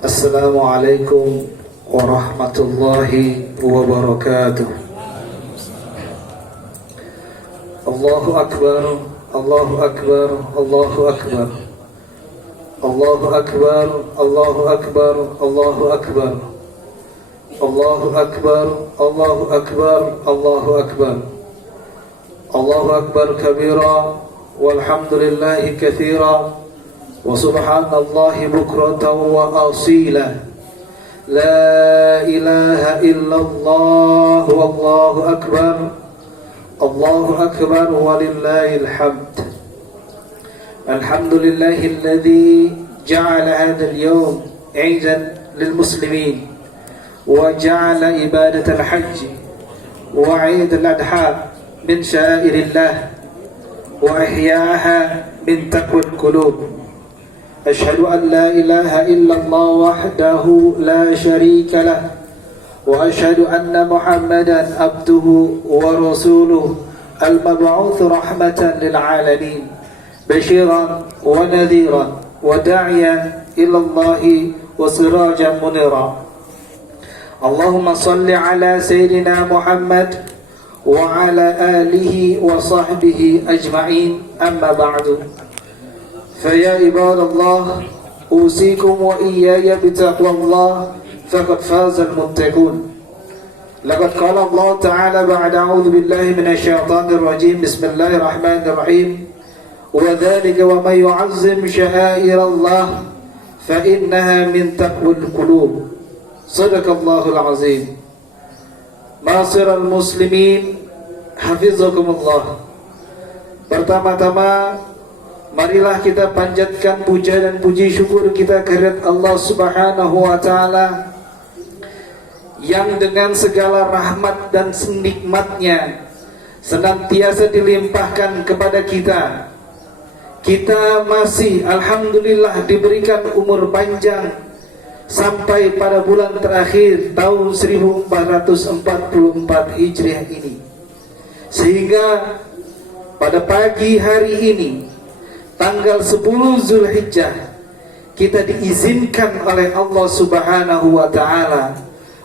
Assalamualaikum warahmatullahi wabarakatuh. Allahu Akbar, Allahu Akbar, Allahu Akbar. Allahu Akbar, Allahu Akbar, Allahu Akbar. Allahu Akbar, Allahu Akbar, Allahu Akbar. Allahu Akbar kabira, walhamdulillahi katsira. وسبحان الله بكرة وأصيلا لا إله إلا الله والله أكبر الله أكبر ولله الحمد. الحمد لله الذي جعل هذا اليوم عيدا للمسلمين وجعل عبادة الحج وعيد الأضحى من شعائر الله وإحياها من تقوى القلوب. أشهد أن لا إله إلا الله وحده لا شريك له وأشهد أن محمدا عبده ورسوله المبعوث رحمة للعالمين بشيرا ونذيرا وداعيا إلى الله وسراجا منيرا. اللهم صل على سيدنا محمد وعلى آله وصحبه أجمعين. أما بعد، فيا عباد الله أوصيكم وإياي بتقوى الله فقد فاز المتقون. لقد قال الله تعالى بعد أعوذ بالله من الشيطان الرجيم بسم الله الرحمن الرحيم وذلك ومن يعظم شعائر الله فإنها من تقوى القلوب. صدق الله العظيم. معاشر المسلمين حفظكم الله. Pertama-tama marilah kita panjatkan puja dan puji syukur kita kehadirat Allah Subhanahu wa Ta'ala yang dengan segala rahmat dan nikmatnya senantiasa dilimpahkan kepada kita. Kita masih alhamdulillah diberikan umur panjang sampai pada bulan terakhir tahun 1444 Hijriah ini, sehingga pada pagi hari ini tanggal 10 Zulhijjah kita diizinkan oleh Allah Subhanahu wa Ta'ala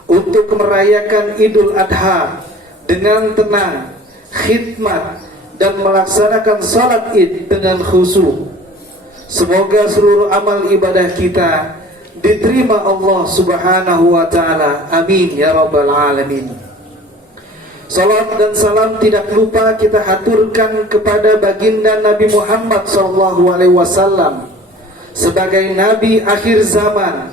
untuk merayakan Idul Adha dengan tenang, khidmat dan melaksanakan salat Id dengan khusyuk. Semoga seluruh amal ibadah kita diterima Allah Subhanahu wa Ta'ala. Amin ya rabbal alamin. Salam dan salam tidak lupa kita haturkan kepada baginda Nabi Muhammad SAW sebagai Nabi akhir zaman.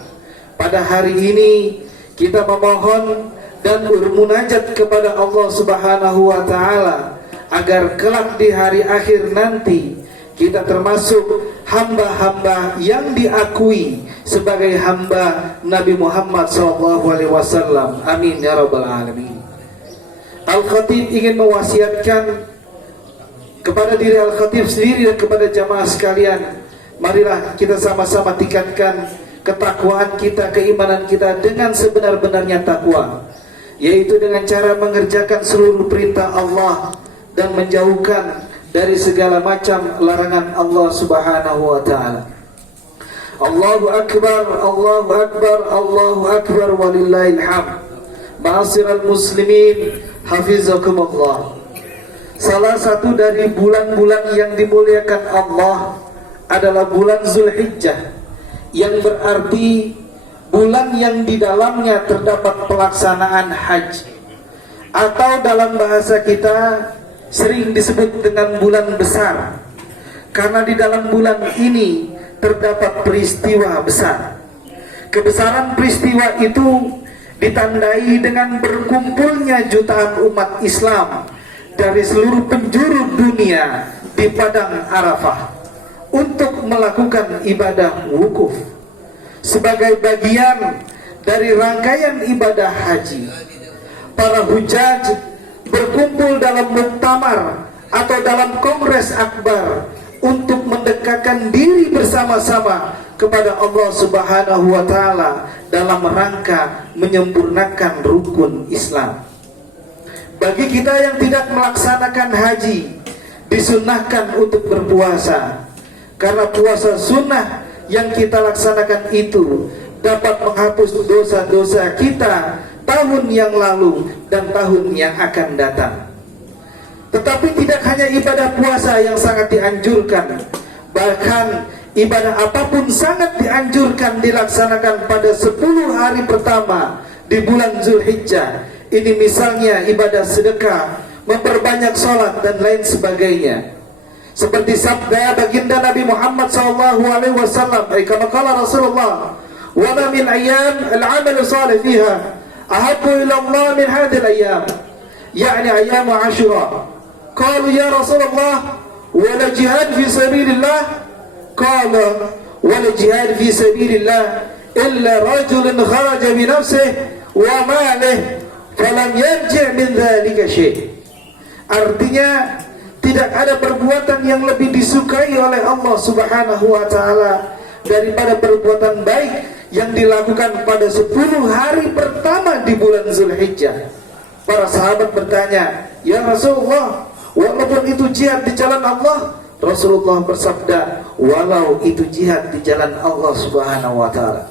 Pada hari ini kita memohon dan bermunajat kepada Allah Subhanahu wa Ta'ala agar kelak di hari akhir nanti kita termasuk hamba-hamba yang diakui sebagai hamba Nabi Muhammad SAW. Amin ya rabbal alamin. Al-Khatib ingin mewasiatkan kepada diri Al-Khatib sendiri dan kepada jamaah sekalian, marilah kita sama-sama tingkatkan ketakwaan kita, keimanan kita dengan sebenar-benarnya takwa, yaitu dengan cara mengerjakan seluruh perintah Allah dan menjauhkan dari segala macam larangan Allah Subhanahu wa Ta'ala. Allahu Akbar, Allahu Akbar, Allahu Akbar walillahil hamd. Ma'asyiral muslimin hafizakumullah. Salah satu dari bulan-bulan yang dimuliakan Allah adalah bulan Zulhijjah, yang berarti bulan yang di dalamnya terdapat pelaksanaan haji, atau dalam bahasa kita sering disebut dengan bulan besar, karena di dalam bulan ini terdapat peristiwa besar. Kebesaran peristiwa itu ditandai dengan berkumpulnya jutaan umat Islam dari seluruh penjuru dunia di padang Arafah untuk melakukan ibadah wukuf sebagai bagian dari rangkaian ibadah haji. Para hujaj berkumpul dalam muktamar atau dalam kongres akbar untuk mendekatkan diri bersama-sama kepada Allah Subhanahu wa Ta'ala dalam rangka menyempurnakan rukun Islam. Bagi kita yang tidak melaksanakan haji, disunnahkan untuk berpuasa, karena puasa sunnah yang kita laksanakan itu dapat menghapus dosa-dosa kita tahun yang lalu dan tahun yang akan datang. Tetapi tidak hanya ibadah puasa yang sangat dianjurkan, bahkan ibadah apapun sangat dianjurkan dilaksanakan pada 10 hari pertama di bulan Zulhijjah. Ini misalnya ibadah sedekah, memperbanyak sholat dan lain sebagainya. Seperti sabda baginda Nabi Muhammad SAW, kama qala Rasulullah, wa ma min ayyam al-'amal salih fiha ahabbu ila Allah min hadhihi al-ayyam, yani ayyam Ashura. Qalu ya Rasulullah, wala jihad fi sabilillah? Qala wala jihad fi sabilillah illa rajulun kharaja bi nafsihi wa malihi falam yarji' min dhalika syai'. Artinya, tidak ada perbuatan yang lebih disukai oleh Allah Subhanahu wa taala daripada perbuatan baik yang dilakukan pada 10 hari pertama di bulan Zulhijjah. Para sahabat bertanya, "Ya Rasulullah, walaupun itu jihad di jalan Allah?" Rasulullah bersabda, "Walau itu jihad di jalan Allah Subhanahu wa taala."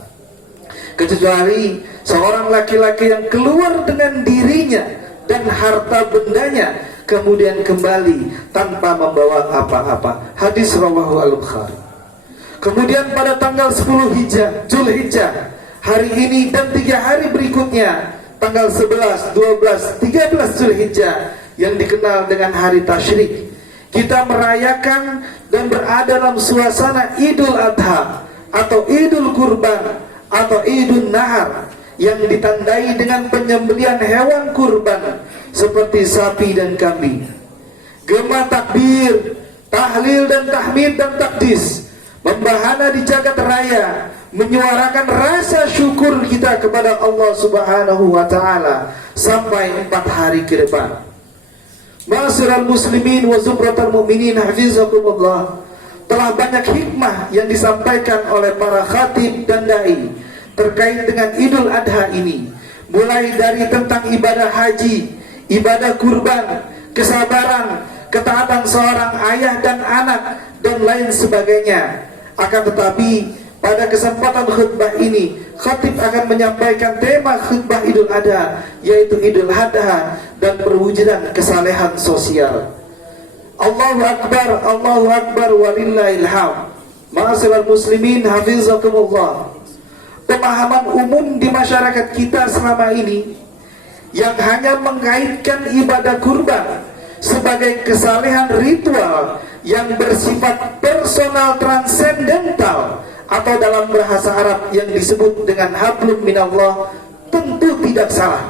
Kecuali seorang laki-laki yang keluar dengan dirinya dan harta bendanya, kemudian kembali tanpa membawa apa-apa. Hadis rawahu al-Bukhari. Kemudian pada tanggal 10 Zulhijjah, hari ini dan 3 hari berikutnya, tanggal 11, 12, 13 Zulhijjah, yang dikenal dengan hari tasyrik, kita merayakan dan berada dalam suasana Idul Adha atau Idul Kurban atau Idul Nahar, yang ditandai dengan penyembelihan hewan kurban seperti sapi dan kambing. Gema takbir, tahlil dan tahmid dan takdis, membahana di jagat raya, menyuarakan rasa syukur kita kepada Allah Subhanahu wa taala sampai 4 hari ke depan. Ma'asyiral muslimin wa zumratal mu'minin hafizakumullah. Telah banyak hikmah yang disampaikan oleh para khatib dan dai terkait dengan Idul Adha ini, mulai dari tentang ibadah haji, ibadah kurban, kesabaran, ketaatan seorang ayah dan anak, dan lain sebagainya. Akan tetapi pada kesempatan khutbah ini, khatib akan menyampaikan tema khutbah Idul Adha, yaitu Idul Adha dan perwujudan kesalehan sosial. Allahu Akbar walillahil hamd. Ma'asyiral muslimin hafizakumullah. Pemahaman umum di masyarakat kita selama ini yang hanya mengaitkan ibadah kurban sebagai kesalehan ritual yang bersifat personal transendental, atau dalam bahasa Arab yang disebut dengan hablum minallah, tentu tidak salah.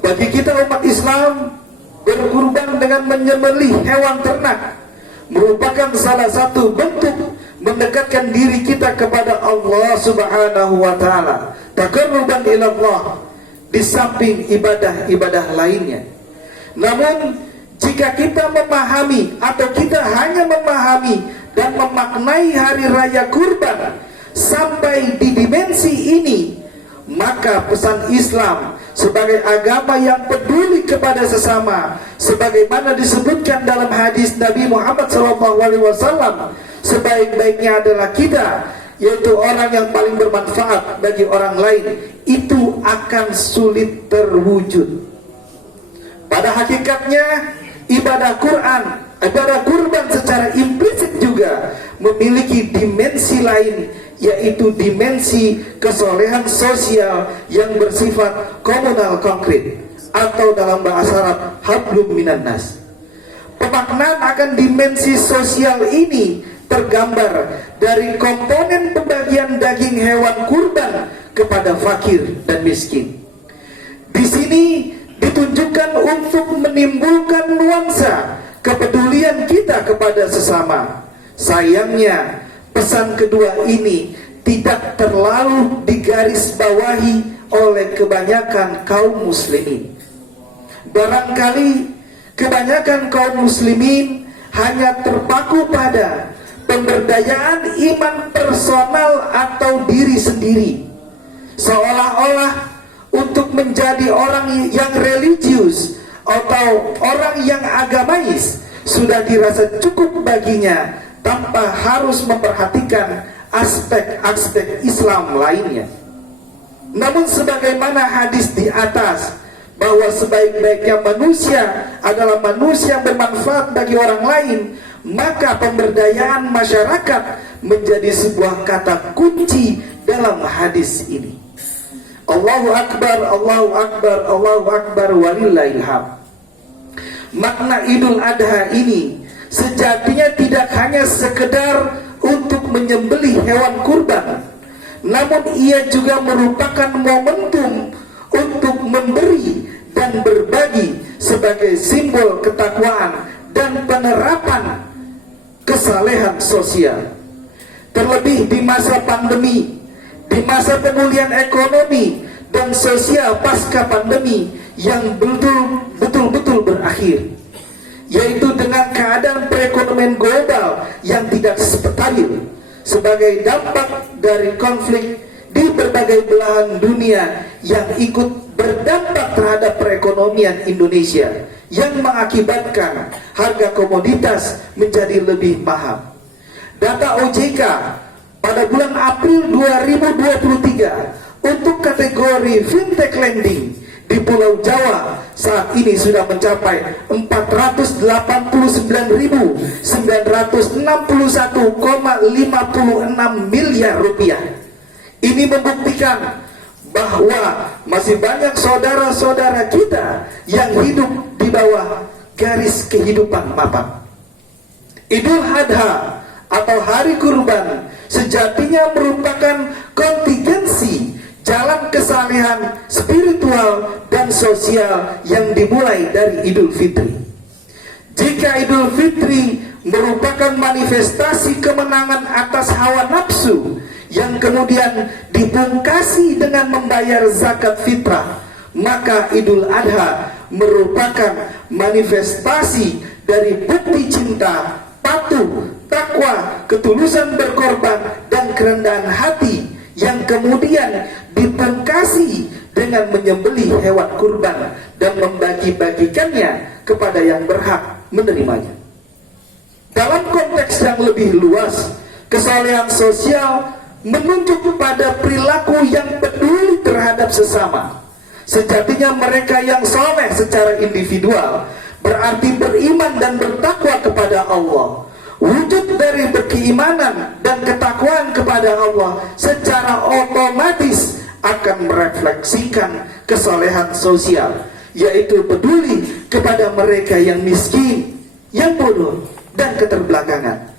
Bagi kita umat Islam, berkurban dengan menyembelih hewan ternak merupakan salah satu bentuk mendekatkan diri kita kepada Allah Subhanahu wa taala, taqarruban ila Allah, di samping ibadah-ibadah lainnya. Namun jika kita memahami atau kita hanya memahami dan memaknai hari raya kurban sampai di dimensi ini, maka pesan Islam sebagai agama yang peduli kepada sesama, sebagaimana disebutkan dalam hadis Nabi Muhammad SAW, sebaik-baiknya adalah kita, yaitu orang yang paling bermanfaat bagi orang lain, itu akan sulit terwujud. Pada hakikatnya ibadah kurban secara implisit juga memiliki dimensi lain, yaitu dimensi kesolehan sosial yang bersifat komunal konkret, atau dalam bahasa Arab hablum minan nas. Pemaknaan akan dimensi sosial ini tergambar dari komponen pembagian daging hewan kurban kepada fakir dan miskin. Di sini ditunjukkan untuk menimbulkan nuansa kepedulian kita kepada sesama. Sayangnya, pesan kedua ini tidak terlalu digarisbawahi oleh kebanyakan kaum muslimin. Barangkali kebanyakan kaum muslimin hanya terpaku pada pemberdayaan iman personal atau diri sendiri, seolah-olah untuk menjadi orang yang religius atau orang yang agamais sudah dirasa cukup baginya tanpa harus memperhatikan aspek-aspek Islam lainnya. Namun sebagaimana hadis di atas, bahwa sebaik-baiknya manusia adalah manusia yang bermanfaat bagi orang lain, maka pemberdayaan masyarakat menjadi sebuah kata kunci dalam hadis ini. Allahu Akbar, Allahu Akbar, Allahu Akbar, walillahil hamd. Makna Idul Adha ini sejatinya tidak hanya sekedar untuk menyembelih hewan kurban, namun ia juga merupakan momentum untuk memberi dan berbagi sebagai simbol ketakwaan dan penerapan kesalehan sosial. Terlebih di masa pandemi, di masa pemulihan ekonomi dan sosial pasca pandemi yang betul-betul berakhir, yaitu dengan keadaan perekonomian global yang tidak stabil sebagai dampak dari konflik di berbagai belahan dunia yang ikut berdampak terhadap perekonomian Indonesia, yang mengakibatkan harga komoditas menjadi lebih mahal. Data OJK pada bulan April 2023 untuk kategori fintech lending di Pulau Jawa saat ini sudah mencapai 489.961,56 miliar rupiah. Ini membuktikan bahwa masih banyak saudara-saudara kita yang hidup di bawah garis kehidupan mapan. Idul Adha atau hari kurban sejatinya merupakan kontingensi jalan kesalehan spiritual dan sosial yang dimulai dari Idul Fitri. Jika Idul Fitri merupakan manifestasi kemenangan atas hawa nafsu yang kemudian dipungkasi dengan membayar zakat fitrah, maka Idul Adha merupakan manifestasi dari bukti cinta, patuh, takwa, ketulusan berkorban, dan kerendahan hati yang kemudian dipungkasi dengan menyembelih hewan kurban dan membagi-bagikannya kepada yang berhak menerimanya. Dalam konteks yang lebih luas, kesalehan sosial menunjuk pada perilaku yang peduli terhadap sesama. Sejatinya mereka yang soleh secara individual berarti beriman dan bertakwa kepada Allah. Wujud dari berkeimanan dan ketakwaan kepada Allah secara otomatis akan merefleksikan kesolehan sosial, yaitu peduli kepada mereka yang miskin, yang bodoh, dan keterbelakangan.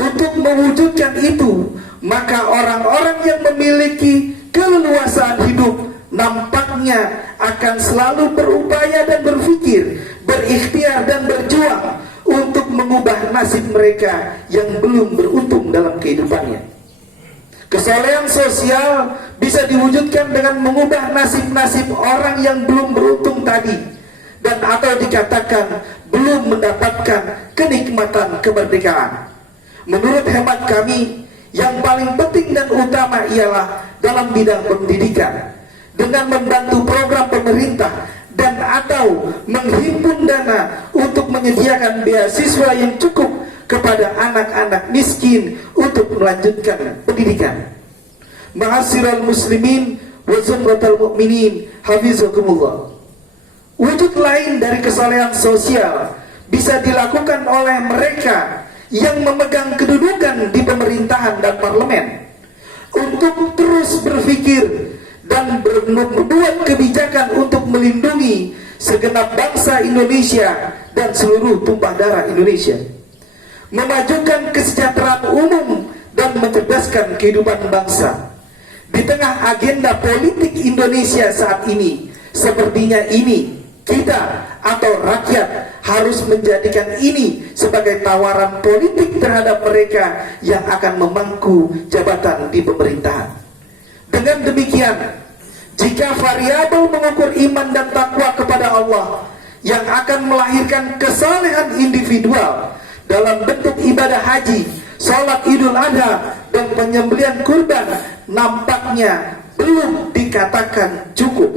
Untuk mewujudkan itu, maka orang-orang yang memiliki keleluasaan hidup nampaknya akan selalu berupaya dan berpikir, berikhtiar dan berjuang untuk mengubah nasib mereka yang belum beruntung dalam kehidupannya. Kesolehan sosial bisa diwujudkan dengan mengubah nasib-nasib orang yang belum beruntung tadi, dan atau dikatakan belum mendapatkan kenikmatan kemerdekaan. Menurut hemat kami, yang paling penting dan utama ialah dalam bidang pendidikan, dengan membantu program pemerintah dan atau menghimpun dana untuk menyediakan beasiswa yang cukup kepada anak-anak miskin untuk melanjutkan pendidikan. Ma'asyiral muslimin wa zumratal mu'minin, hafizakumullah. Wujud lain dari kesalehan sosial bisa dilakukan oleh mereka yang memegang kedudukan di pemerintahan dan parlemen untuk terus berpikir dan membuat kebijakan untuk melindungi segenap bangsa Indonesia dan seluruh tumpah darah Indonesia, memajukan kesejahteraan umum dan mencerdaskan kehidupan bangsa. Di tengah agenda politik Indonesia saat ini, sepertinya ini kita atau rakyat harus menjadikan ini sebagai tawaran politik terhadap mereka yang akan memangku jabatan di pemerintahan. Dengan demikian, jika variabel mengukur iman dan takwa kepada Allah yang akan melahirkan kesalehan individual dalam bentuk ibadah haji, sholat Idul Adha, dan penyembelihan kurban nampaknya belum dikatakan cukup,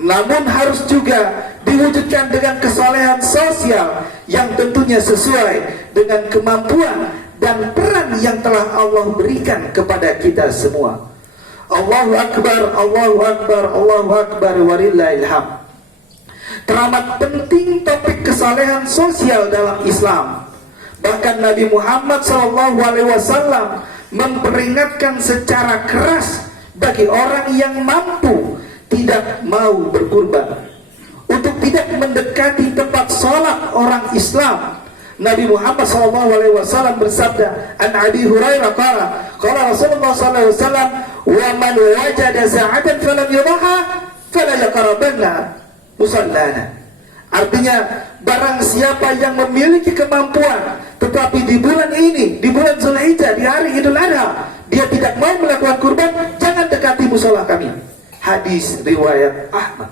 namun harus juga diwujudkan dengan kesalehan sosial yang tentunya sesuai dengan kemampuan dan peran yang telah Allah berikan kepada kita semua. Allahu Akbar, Allahu Akbar, Allahu Akbar, walillahil hamd. Teramat penting topik kesalehan sosial dalam Islam. Bahkan Nabi Muhammad SAW memperingatkan secara keras bagi orang yang mampu tidak mau berkurban untuk tidak mendekati tempat sholat orang Islam. Nabi Muhammad SAW bersabda, An Abi Hurairah qala Rasulullah SAW, wa man wajada sa'atan falam yudaha fala yaqrabanna musallana. Artinya, barang siapa yang memiliki kemampuan tetapi di bulan ini, di bulan Zulhijjah, di hari Idul Adha, dia tidak mau melakukan kurban, jangan dekati musola kami. Hadis riwayat Ahmad.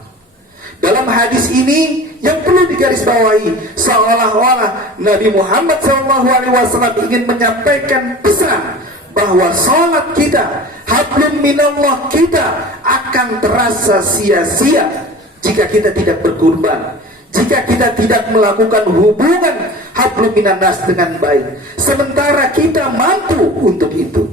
Dalam hadis ini yang perlu digarisbawahi, seolah-olah Nabi Muhammad SAW ingin menyampaikan pesan bahwa sholat kita, hablum minallah kita, akan terasa sia-sia jika kita tidak berkurban, jika kita tidak melakukan hubungan hablum minannas dengan baik, sementara kita mampu untuk itu.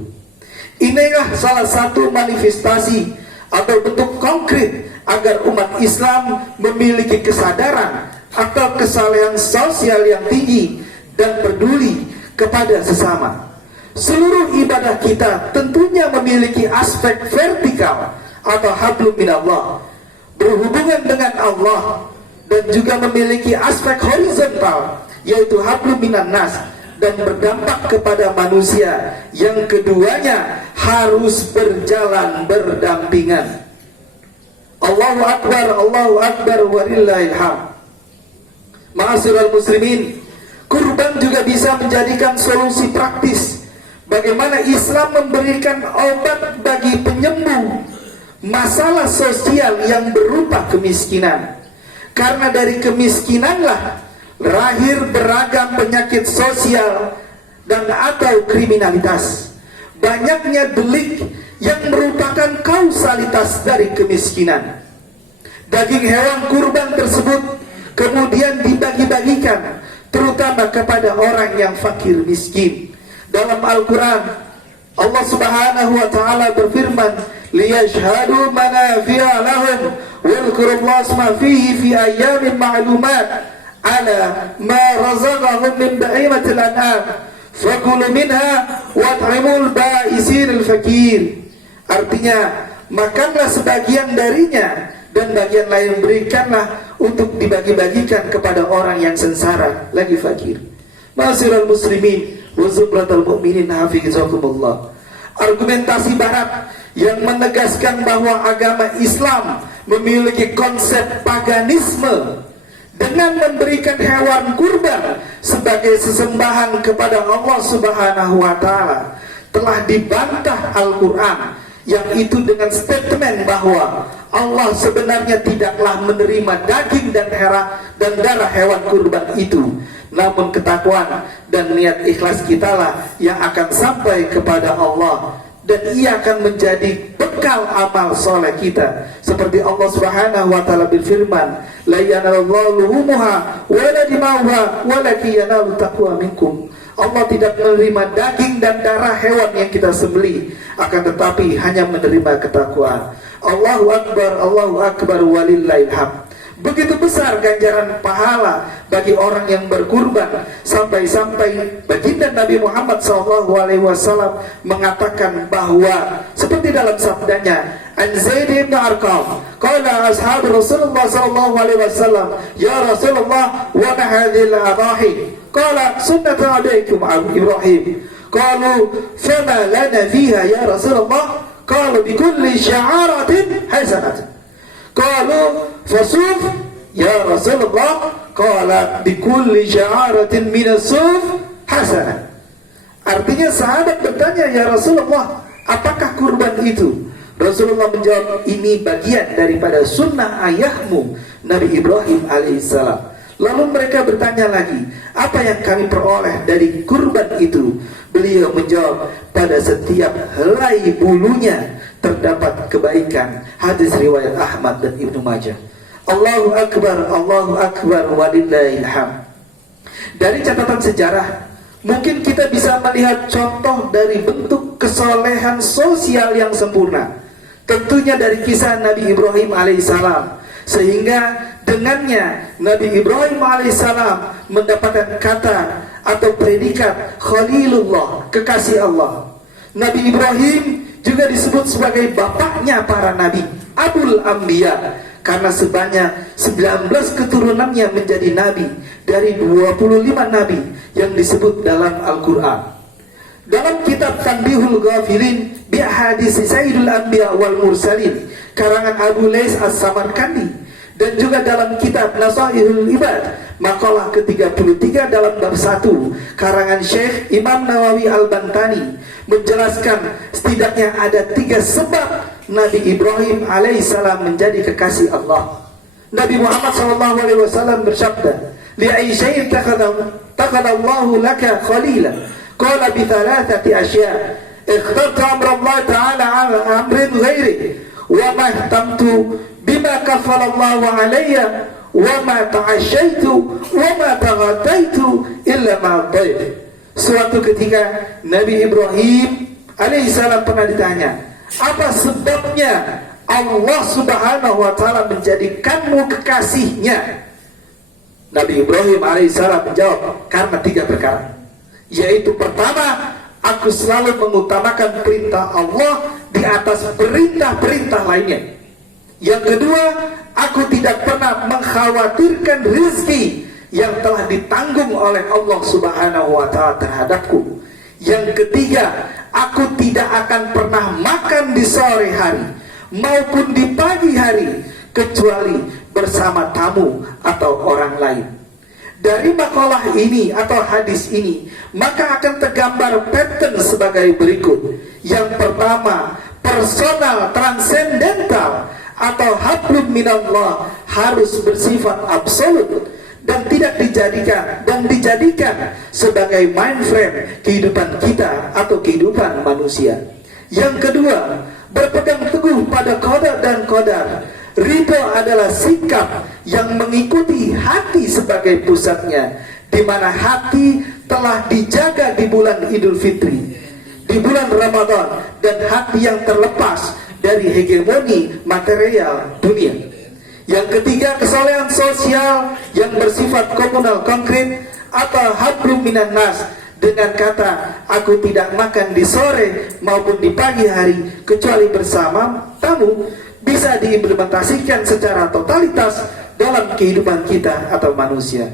Inilah salah satu manifestasi atau bentuk konkret agar umat Islam memiliki kesadaran atau kesalehan sosial yang tinggi dan peduli kepada sesama. Seluruh ibadah kita tentunya memiliki aspek vertikal atau hablum minallah, berhubungan dengan Allah, dan juga memiliki aspek horizontal yaitu hablum minannas, dan berdampak kepada manusia, yang keduanya harus berjalan berdampingan. Allahu Akbar, walillahil hamd. Ma'asyiral muslimin, kurban juga bisa menjadikan solusi praktis bagaimana Islam memberikan obat bagi penyembuh masalah sosial yang berupa kemiskinan. Karena dari kemiskinanlah lahir beragam penyakit sosial dan atau kriminalitas. Banyaknya delik yang merupakan kausalitas dari kemiskinan. Daging hewan kurban tersebut kemudian dibagi-bagikan terutama kepada orang yang fakir miskin. Dalam Al-Quran, Allah Subhanahu wa ta'ala berfirman, liyashhadu manafi'a lahum wa yadhkurullaha isma fihi fi ayyamin ma'lumat ala ma razaqahum min bahimatil an'am fakulu minha wat'imul ba'isinil fakir. Artinya, makanlah sebagian darinya dan bagian lain berikanlah untuk dibagi-bagikan kepada orang yang sengsara lagi fakir. Ma'asyiral muslimin wa zumratal mu'minin hafizakumullah. Argumentasi barat yang menegaskan bahwa agama Islam memiliki konsep paganisme dengan memberikan hewan kurban sebagai sesembahan kepada Allah Subhanahu wa ta'ala telah dibantah Al-Quran, yang itu dengan statement bahwa Allah sebenarnya tidaklah menerima daging dan darah hewan kurban itu, namun ketakwaan dan niat ikhlas kitalah yang akan sampai kepada Allah, dan ia akan menjadi bekal amal soleh kita. Seperti Allah Subhanahu wa ta'ala berfirman, la yanallahu luhumuha wa la dimauha walakin yanalu taqwa minkum. Allah tidak menerima daging dan darah hewan yang kita sembelih, akan tetapi hanya menerima ketakwaan. Allahu Akbar, walillahil hamd. Begitu besar ganjaran pahala bagi orang yang berkurban, sampai-sampai baginda Nabi Muhammad SAW mengatakan bahwa seperti dalam sabdanya, An Zaid bin Arqam, qala ashab Rasulullah SAW, ya Rasulullah, wa ma hadhil adahi? Qala sunnatu abikum Ibrahim. Qalu fama lana fiha ya Rasulullah? Qalu bikulli sya'aratin hasanah. Qalu fasuf ya Rasulullah? Qala bikulli sya'aratin minas suf hasanah. Artinya sahabat bertanya, ya Rasulullah, apakah kurban itu? Rasulullah menjawab, ini bagian daripada sunnah ayahmu Nabi Ibrahim alaihissalam. Lalu mereka bertanya lagi, apa yang kami peroleh dari kurban itu? Beliau menjawab, pada setiap helai bulunya terdapat kebaikan. Hadis riwayat Ahmad dan Ibnu Majah. Allahu Akbar, walillahil hamd. Dari catatan sejarah, mungkin kita bisa melihat contoh dari bentuk kesolehan sosial yang sempurna. Tentunya dari kisah Nabi Ibrahim alaihissalam. Sehingga dengannya Nabi Ibrahim alaihissalam mendapatkan kata atau predikat Khalilullah, kekasih Allah. Nabi Ibrahim juga disebut sebagai bapaknya para nabi, Abul Anbiya, karena sebanyak 19 keturunannya menjadi nabi dari 25 nabi yang disebut dalam Al-Quran. Dalam kitab Tanbihul Ghafilin bi Ahadits Sayyidul Anbiya wal Mursalin karangan Abu Lais As-Samarkandi, dan juga dalam kitab Nasaihul Ibad makalah ke-33 dalam bab 1 karangan Syekh Imam Nawawi Al-Bantani menjelaskan setidaknya ada 3 sebab Nabi Ibrahim alaihissalam menjadi kekasih Allah. Nabi Muhammad SAW bersabda, "Li'ai syai'in takhadallahu laka khalila." Qala bi thalathati asya' ikhtarta amra Allah ta'ala 'ala amrin ghairi wa ma ihtamtu bima kafala Allah 'alayya wa ma ta'ashaitu wa ma taghataitu illa ma dhaif. Suatu ketika Nabi Ibrahim alaihissalam pernah ditanya, apa sebabnya Allah subhanahu wa ta'ala menjadikanmu kekasihnya? Nabi Ibrahim alaihissalam menjawab, karena 3 perkara. Yaitu pertama, aku selalu mengutamakan perintah Allah di atas perintah-perintah lainnya. Yang kedua, aku tidak pernah mengkhawatirkan rezeki yang telah ditanggung oleh Allah subhanahu wa ta'ala terhadapku. Yang ketiga, aku tidak akan pernah makan di sore hari maupun di pagi hari kecuali bersama tamu atau orang lain. Dari makalah ini atau hadis ini, maka akan tergambar pattern sebagai berikut. Yang pertama, personal transendental atau hablum minallah harus bersifat absolut dan tidak dijadikan sebagai mainframe kehidupan kita atau kehidupan manusia. Yang kedua, berpegang teguh pada qada dan qadar. Ridho adalah sikap yang mengikuti hati sebagai pusatnya, di mana hati telah dijaga di bulan Idul Fitri, di bulan Ramadan, dan hati yang terlepas dari hegemoni material dunia. Yang ketiga, kesolehan sosial yang bersifat komunal konkret atau hablum minan nas, dengan kata aku tidak makan di sore maupun di pagi hari kecuali bersama tamu, bisa diimplementasikan secara totalitas dalam kehidupan kita atau manusia.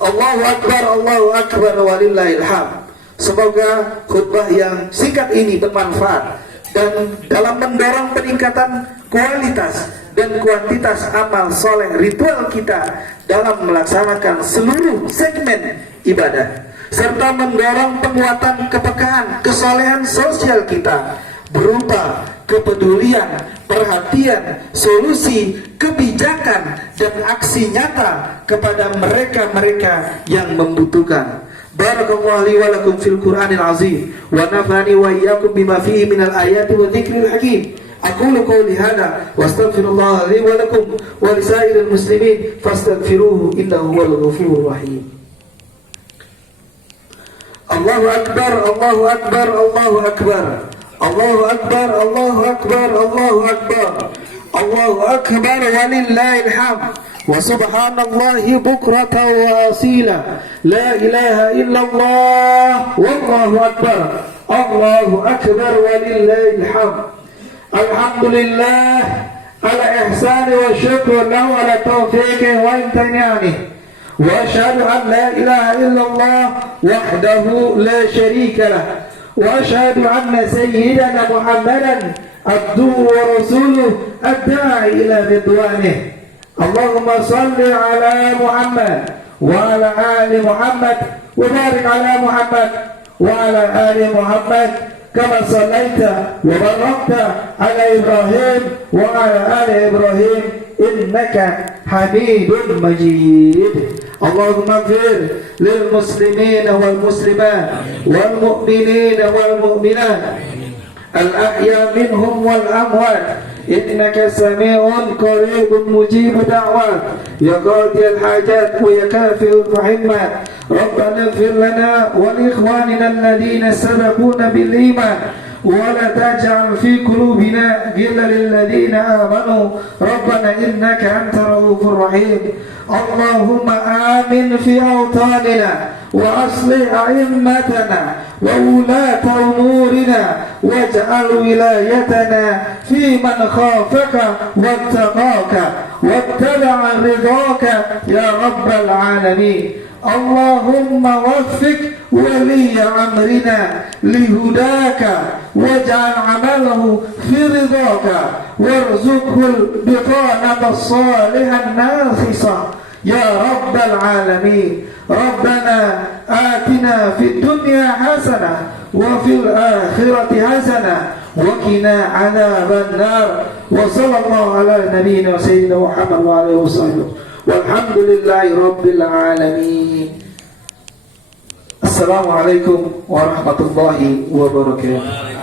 Allahu Akbar walillahil hamd. Semoga khutbah yang singkat ini bermanfaat dan dalam mendorong peningkatan kualitas dan kuantitas amal soleh ritual kita dalam melaksanakan seluruh segmen ibadah, serta mendorong penguatan kepekaan kesolehan sosial kita berupa kepedulian, perhatian, solusi, kebijakan, dan aksi nyata kepada mereka-mereka yang membutuhkan. Barakallahu li wa lakum fil Qur'anil azim wa nafa'ani wa iyyakum bima fihi minal ayati wa dzikril hakim. Aqulu qawli hadza wa astaghfirullah li wa lakum wa lisairil muslimin fastaghfiruhu innahu huwal ghafurur rahim. Allahu akbar, Allahu akbar, Allahu akbar. Allahu akbar, Allahu akbar, Allahu akbar. Allahu akbar walillahil hamd. Wa subhanallahi bukratan wa asila. La ilaha illallah wallahu akbar. Allahu akbar walillahil hamd. Alhamdulillah ala ihsani wa syukru lahu ala taufiqih wa imtinanih. Wa asyhadu an la ilaha illallah wahdahu la syarika lah. وأشهد أن سيدنا محمدا عبده ورسوله الداعي إلى رضوانه. اللهم صل على محمد وعلى آل محمد وبارك على محمد وعلى آل محمد كما صليت وباركت على إبراهيم وعلى آل إبراهيم إنك حميد مجيد. اللهم اغفر للمسلمين والمسلمات والمؤمنين والمؤمنات الأحياء منهم والأموات إنك سميع قريب مجيب دعوات يا قاضي الحاجات ويا كافي الرحمات ربنا اغفر لنا ولإخواننا الذين سبقونا بالإيمان ولا تجعل في قلوبنا غلا للذين آمنوا ربنا إنك أنت الرؤوف الرحيم اللهم آمن في أوطاننا وأصلح أئمتنا وولاة أمورنا واجعل ولايتنا في من خافك واتقاك واتبع رضاك يا رب العالمين اللهم وفق ولي أمرنا لهداك واجعل عمله في رضاك وارزقه البطانة الصالحة الناخصة يا رب العالمين ربنا آتنا في الدنيا حسنة وفي الآخرة حسنة وقنا عذاب النار وصلى الله على نبينا وسيدنا محمد وعلى آله وصحبه والحمد لله رب العالمين. Assalamualaikum warahmatullahi wabarakatuh.